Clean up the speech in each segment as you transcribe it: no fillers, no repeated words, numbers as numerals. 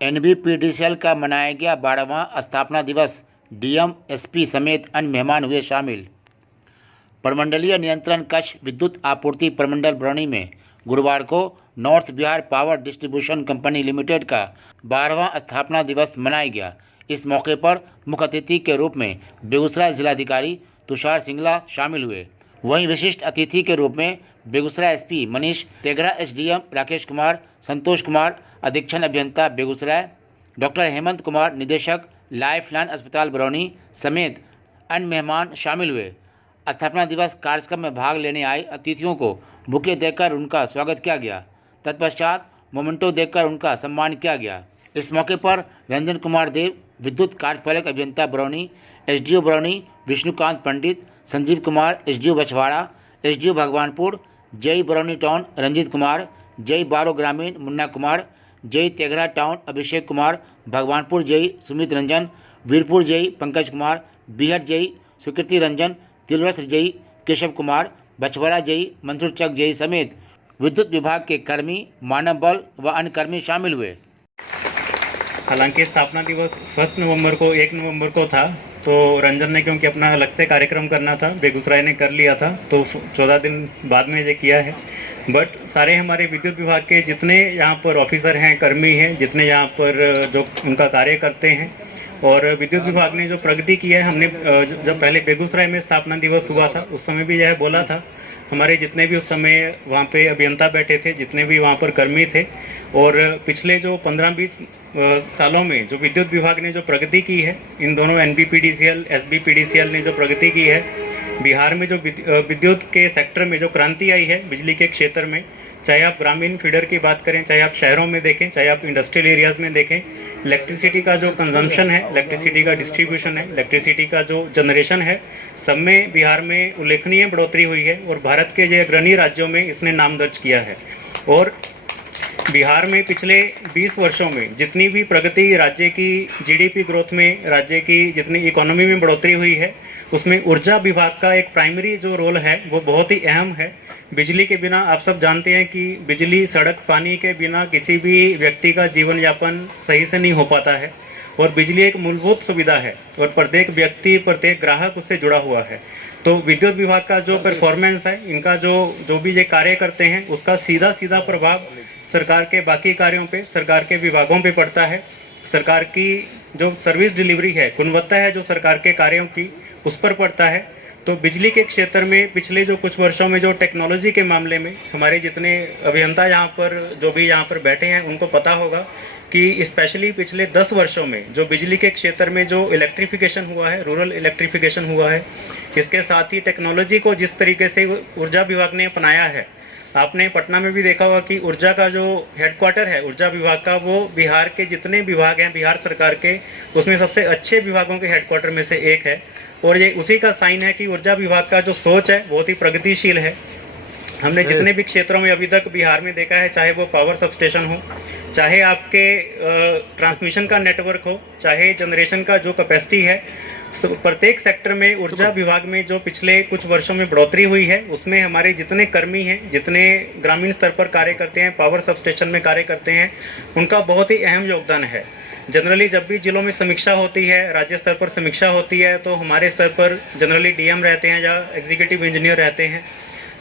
एनबीपीडीसीएल का मनाया गया 12वां स्थापना दिवस। डीएम, एसपी समेत अन्य मेहमान हुए शामिल। प्रमंडलीय नियंत्रण कक्ष विद्युत आपूर्ति प्रमंडल बरौनी में गुरुवार को north Bihar power distribution company limited का 12वां स्थापना दिवस मनाया गया। इस मौके पर मुख्य अतिथि के रूप में बेगूसराय जिलाधिकारी तुषार सिंगला शामिल हुए। वहीं विशिष्ट अतिथि के रूप में बेगूसराय एसपी मनीष तेगरा, एसडीएम राकेश कुमार, संतोष कुमार अधीक्षण अभियंता बेगूसराय, डॉक्टर हेमंत कुमार निदेशक लाइफ लाइन अस्पताल बरौनी समेत अन्य मेहमान शामिल हुए। स्थापना दिवस कार्यक्रम में भाग लेने आए अतिथियों को बुके देकर उनका स्वागत किया गया। तत्पश्चात मोमेंटो देकर उनका सम्मान किया गया। इस मौके पर रंजन कुमार देव, विद्युत कार्यपालक अभियंता बरौनी, एसडीओ बरौनी विष्णुकांत पंडित, संजीव कुमार एसडीओ बछवाड़ा, एसडीओ भगवानपुर, जय बरौनी टाउन रंजीत कुमार, जय बारो ग्रामीण मुन्ना कुमार, जय तेघरा टाउन अभिषेक कुमार, भगवानपुर जय सुमित रंजन, वीरपुर जय पंकज कुमार, बिहट जय स्वीकृति रंजन, तिलरथ जय केशव कुमार, बछवाड़ा जय मंसूर चक जय समेत विद्युत विभाग के कर्मी, मानव बल व अन्य कर्मी शामिल हुए। हालांकि स्थापना दिवस 1 नवंबर को 1 नवंबर को था, तो रंजन ने क्योंकि अपना अलग से कार्यक्रम करना था, बेगूसराय ने कर लिया था, तो 14 दिन बाद में ये किया है। बट सारे हमारे विद्युत विभाग के जितने यहाँ पर ऑफिसर हैं, कर्मी हैं, जितने यहाँ पर जो उनका कार्य करते हैं, और विद्युत विभाग ने जो प्रगति की है, हमने जब पहले बेगूसराय में स्थापना दिवस हुआ था उस समय भी यह बोला था। हमारे जितने भी उस समय वहाँ पे अभियंता बैठे थे, जितने भी वहाँ पर कर्मी थे, और पिछले जो 15-20 सालों में जो विद्युत विभाग ने जो प्रगति की है, इन दोनों एनबीपीडीसीएल, एसबीपीडीसीएल ने जो प्रगति की है, बिहार में जो विद्युत के सेक्टर में जो क्रांति आई है बिजली के क्षेत्र में, चाहे आप ग्रामीण फीडर की बात करें, चाहे आप शहरों में देखें, चाहे आप इंडस्ट्रियल एरियाज़ में देखें, इलेक्ट्रिसिटी का जो कंजम्पशन है, इलेक्ट्रिसिटी का डिस्ट्रीब्यूशन है, इलेक्ट्रिसिटी का जो जनरेशन है, सब में बिहार में उल्लेखनीय बढ़ोतरी हुई है और भारत के जो अग्रणी राज्यों में इसने नाम दर्ज किया है। और बिहार में पिछले 20 वर्षों में जितनी भी प्रगति राज्य की जीडीपी ग्रोथ में, राज्य की जितनी इकोनॉमी में बढ़ोतरी हुई है, उसमें ऊर्जा विभाग का एक प्राइमरी जो रोल है वो बहुत ही अहम है। बिजली के बिना आप सब जानते हैं कि बिजली, सड़क, पानी के बिना किसी भी व्यक्ति का जीवन यापन सही से नहीं हो पाता है, और बिजली एक मूलभूत सुविधा है और प्रत्येक व्यक्ति, प्रत्येक ग्राहक उससे जुड़ा हुआ है। तो विद्युत विभाग का जो परफॉर्मेंस है, इनका जो भी ये कार्य करते हैं, उसका सीधा सीधा प्रभाव सरकार के बाकी कार्यों पे, सरकार के विभागों पे पड़ता है। सरकार की जो सर्विस डिलीवरी है, गुणवत्ता है जो सरकार के कार्यों की, उस पर पड़ता है। तो बिजली के क्षेत्र में पिछले जो कुछ वर्षों में जो टेक्नोलॉजी के मामले में हमारे जितने अभियंता यहाँ पर जो भी यहाँ पर बैठे हैं, उनको पता होगा कि स्पेशली पिछले 10 वर्षों में जो बिजली के क्षेत्र में जो इलेक्ट्रिफिकेशन हुआ है, रूरल इलेक्ट्रिफिकेशन हुआ है, इसके साथ ही टेक्नोलॉजी को जिस तरीके से ऊर्जा विभाग ने अपनाया है, आपने पटना में भी देखा होगा कि ऊर्जा का जो हेडक्वार्टर है ऊर्जा विभाग का, वो बिहार के जितने विभाग हैं बिहार सरकार के, उसमें सबसे अच्छे विभागों के हेडक्वार्टर में से एक है। और ये उसी का साइन है कि ऊर्जा विभाग का जो सोच है बहुत ही प्रगतिशील है। हमने जितने भी क्षेत्रों में अभी तक बिहार में देखा है, चाहे वो पावर सबस्टेशन हो, चाहे आपके ट्रांसमिशन का नेटवर्क हो, चाहे जनरेशन का जो कैपेसिटी है, प्रत्येक सेक्टर में ऊर्जा विभाग में जो पिछले कुछ वर्षों में बढ़ोतरी हुई है, उसमें हमारे जितने कर्मी हैं, जितने ग्रामीण स्तर पर कार्य करते हैं, पावर सबस्टेशन में कार्य करते हैं, उनका बहुत ही अहम योगदान है। जनरली जब भी जिलों में समीक्षा होती है, राज्य स्तर पर समीक्षा होती है, तो हमारे स्तर पर जनरली डीएम रहते हैं या एग्जीक्यूटिव इंजीनियर रहते हैं,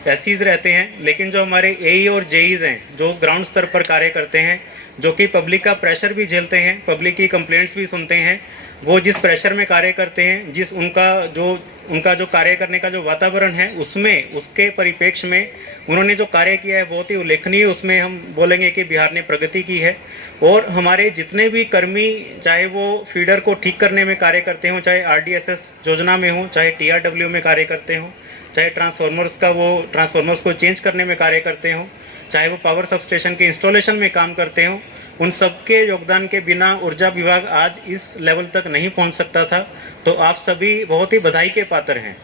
एसईज रहते हैं। लेकिन जो हमारे एई और जेईज हैं, जो ग्राउंड स्तर पर कार्य करते हैं, जो कि पब्लिक का प्रेशर भी झेलते हैं, पब्लिक की कंप्लेंट्स भी सुनते हैं, वो जिस प्रेशर में कार्य करते हैं, जिस उनका जो कार्य करने का जो वातावरण है, उसमें उसके परिप्रेक्ष्य में उन्होंने जो कार्य किया है बहुत ही उल्लेखनीय। उसमें हम बोलेंगे कि बिहार ने प्रगति की है। और हमारे जितने भी कर्मी, चाहे वो फीडर को ठीक करने में कार्य करते हों, चाहे आरडीएसएस योजना में हो, चाहे टीआरडब्ल्यू में कार्य करते हों, चाहे ट्रांसफॉर्मर्स को चेंज करने में कार्य करते हों, चाहे वो पावर सबस्टेशन के इंस्टॉलेशन में काम करते हों, उन सबके योगदान के बिना ऊर्जा विभाग आज इस लेवल तक नहीं पहुंच सकता था। तो आप सभी बहुत ही बधाई के पात्र हैं।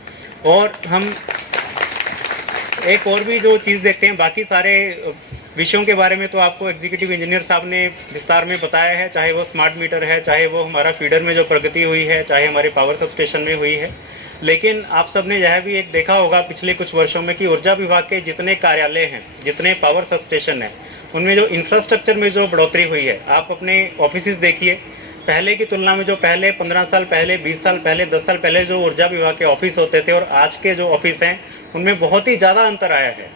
और हम एक और भी जो चीज़ देखते हैं, बाकी सारे विषयों के बारे में तो आपको एग्जीक्यूटिव इंजीनियर साहब ने विस्तार में बताया है, चाहे वो स्मार्ट मीटर है, चाहे वो हमारा फीडर में जो प्रगति हुई है, चाहे हमारे पावर सबस्टेशन में हुई है। लेकिन आप सबने यह भी एक देखा होगा पिछले कुछ वर्षों में कि ऊर्जा विभाग के जितने कार्यालय हैं, जितने पावर सबस्टेशन हैं, उनमें जो इंफ्रास्ट्रक्चर में जो बढ़ोतरी हुई है, आप अपने ऑफिसेज देखिए, पहले की तुलना में जो पहले 15 साल पहले, 20 साल पहले, 10 साल पहले जो ऊर्जा विभाग के ऑफिस होते थे और आज के जो ऑफिस हैं उनमें बहुत ही ज़्यादा अंतर आया है।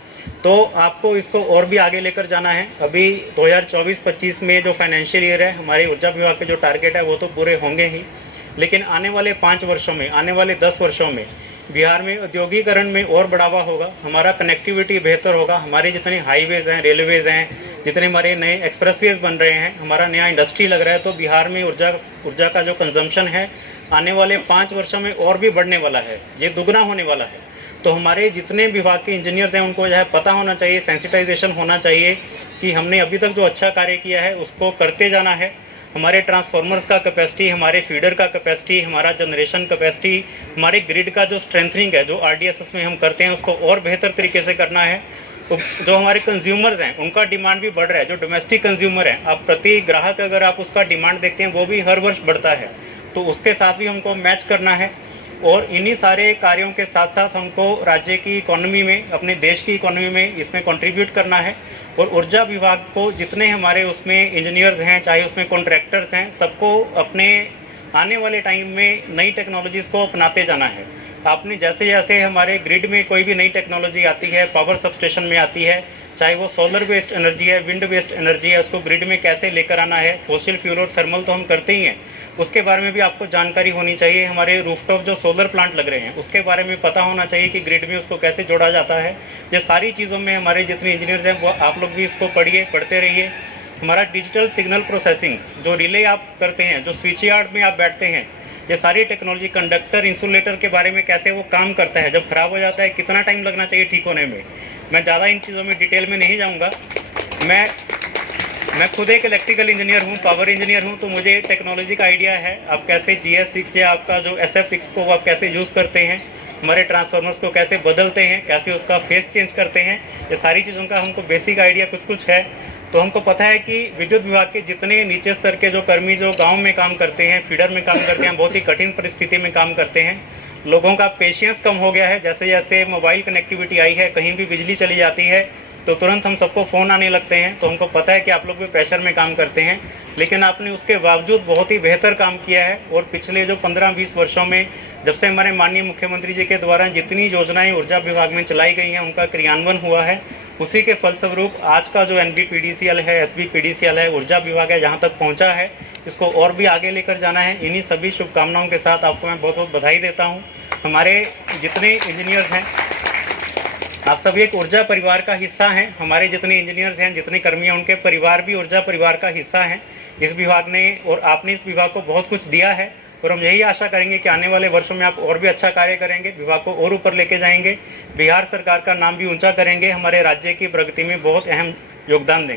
तो आपको इसको और भी आगे लेकर जाना है। अभी 2024-25 में जो फाइनेंशियल ईयर है, हमारे ऊर्जा विभाग के जो टारगेट है वो तो पूरे होंगे ही, लेकिन आने वाले 5 वर्षों में, आने वाले 10 वर्षों में बिहार में औद्योगिकरण में और बढ़ावा होगा, हमारा कनेक्टिविटी बेहतर होगा, हमारे जितने हाईवेज हैं, रेलवेज हैं, जितने हमारे नए एक्सप्रेसवेज बन रहे हैं, हमारा नया इंडस्ट्री लग रहा है, तो बिहार में ऊर्जा का जो कंजम्पशन है आने वाले 5 वर्षों में और भी बढ़ने वाला है, ये दुगना होने वाला है। तो हमारे जितने विभाग के इंजीनियर्स हैं उनको जो है पता होना चाहिए, सेंसिटाइजेशन होना चाहिए कि हमने अभी तक जो अच्छा कार्य किया है उसको करते जाना है। हमारे ट्रांसफार्मर्स का कैपेसिटी, हमारे फीडर का कैपेसिटी, हमारा जनरेशन कैपेसिटी, हमारे ग्रिड का जो स्ट्रेंथनिंग है जो RDSS में हम करते हैं उसको और बेहतर तरीके से करना है। तो जो हमारे कंज्यूमर्स हैं उनका डिमांड भी बढ़ रहा है, जो डोमेस्टिक कंज्यूमर हैं, आप प्रति ग्राहक अगर आप उसका डिमांड देखते हैं वो भी हर वर्ष बढ़ता है, तो उसके साथ भी हमको मैच करना है। और इन्हीं सारे कार्यों के साथ साथ हमको राज्य की इकोनॉमी में, अपने देश की इकोनॉमी में इसमें कंट्रीब्यूट करना है। और ऊर्जा विभाग को जितने हमारे उसमें इंजीनियर्स हैं, चाहे उसमें कॉन्ट्रैक्टर्स हैं, सबको अपने आने वाले टाइम में नई टेक्नोलॉजीज़ को अपनाते जाना है। आपने जैसे जैसे हमारे ग्रिड में कोई भी नई टेक्नोलॉजी आती है, पावर सबस्टेशन में आती है, चाहे वो सोलर बेस्ड एनर्जी है, विंड बेस्ड एनर्जी है, उसको ग्रिड में कैसे लेकर आना है, फॉसिल फ्यूल और थर्मल तो हम करते ही हैं, उसके बारे में भी आपको जानकारी होनी चाहिए। हमारे रूफटॉप जो सोलर प्लांट लग रहे हैं उसके बारे में पता होना चाहिए कि ग्रिड में उसको कैसे जोड़ा जाता है। ये सारी चीज़ों में हमारे जितने इंजीनियर्स हैं वो आप लोग भी इसको पढ़िए, पढ़ते रहिए। हमारा डिजिटल सिग्नल प्रोसेसिंग, जो रिले आप करते हैं, जो स्विच यार्ड में आप बैठते हैं, ये सारी टेक्नोलॉजी, कंडक्टर, इंसुलेटर के बारे में कैसे वो काम करता है, जब खराब हो जाता है कितना टाइम लगना चाहिए ठीक होने में, मैं ज़्यादा इन चीज़ों में डिटेल में नहीं जाऊँगा। मैं खुद एक इलेक्ट्रिकल इंजीनियर हूँ, पावर इंजीनियर हूँ, तो मुझे टेक्नोलॉजी का आइडिया है। आप कैसे GS6 या आपका जो SF6 को आप कैसे यूज़ करते हैं, हमारे ट्रांसफार्मर्स को कैसे बदलते हैं, कैसे उसका फेस चेंज करते हैं, ये सारी चीज़ों का हमको बेसिक आइडिया कुछ है। तो हमको पता है कि विद्युत विभाग के जितने नीचे स्तर के जो कर्मी जो गाँव में काम करते हैं, फीडर में काम करते हैं, बहुत ही कठिन परिस्थिति में काम करते हैं। लोगों का पेशेंस कम हो गया है। जैसे जैसे मोबाइल कनेक्टिविटी आई है, कहीं भी बिजली चली जाती है तो तुरंत हम सबको फ़ोन आने लगते हैं। तो हमको पता है कि आप लोग भी प्रेशर में काम करते हैं, लेकिन आपने उसके बावजूद बहुत ही बेहतर काम किया है। और पिछले जो 15-20 वर्षों में जब से हमारे माननीय मुख्यमंत्री जी के द्वारा जितनी योजनाएं ऊर्जा विभाग में चलाई गई हैं उनका क्रियान्वयन हुआ है, उसी के फलस्वरूप आज का जो NBPDCL है, SBPDCL है, ऊर्जा विभाग है, जहाँ तक पहुँचा है, इसको और भी आगे लेकर जाना है। इन्हीं सभी शुभकामनाओं के साथ आपको मैं बहुत बहुत बधाई देता हूँ। हमारे जितने इंजीनियर्स हैं, आप सभी एक ऊर्जा परिवार का हिस्सा हैं। हमारे जितने इंजीनियर्स हैं, जितने कर्मी हैं, उनके परिवार भी ऊर्जा परिवार का हिस्सा हैं। इस विभाग ने और आपने इस विभाग को बहुत कुछ दिया है और हम यही आशा करेंगे कि आने वाले वर्षों में आप और भी अच्छा कार्य करेंगे, विभाग को और ऊपर लेके जाएंगे, बिहार सरकार का नाम भी ऊंचा करेंगे, हमारे राज्य की प्रगति में बहुत अहम योगदान देंगे।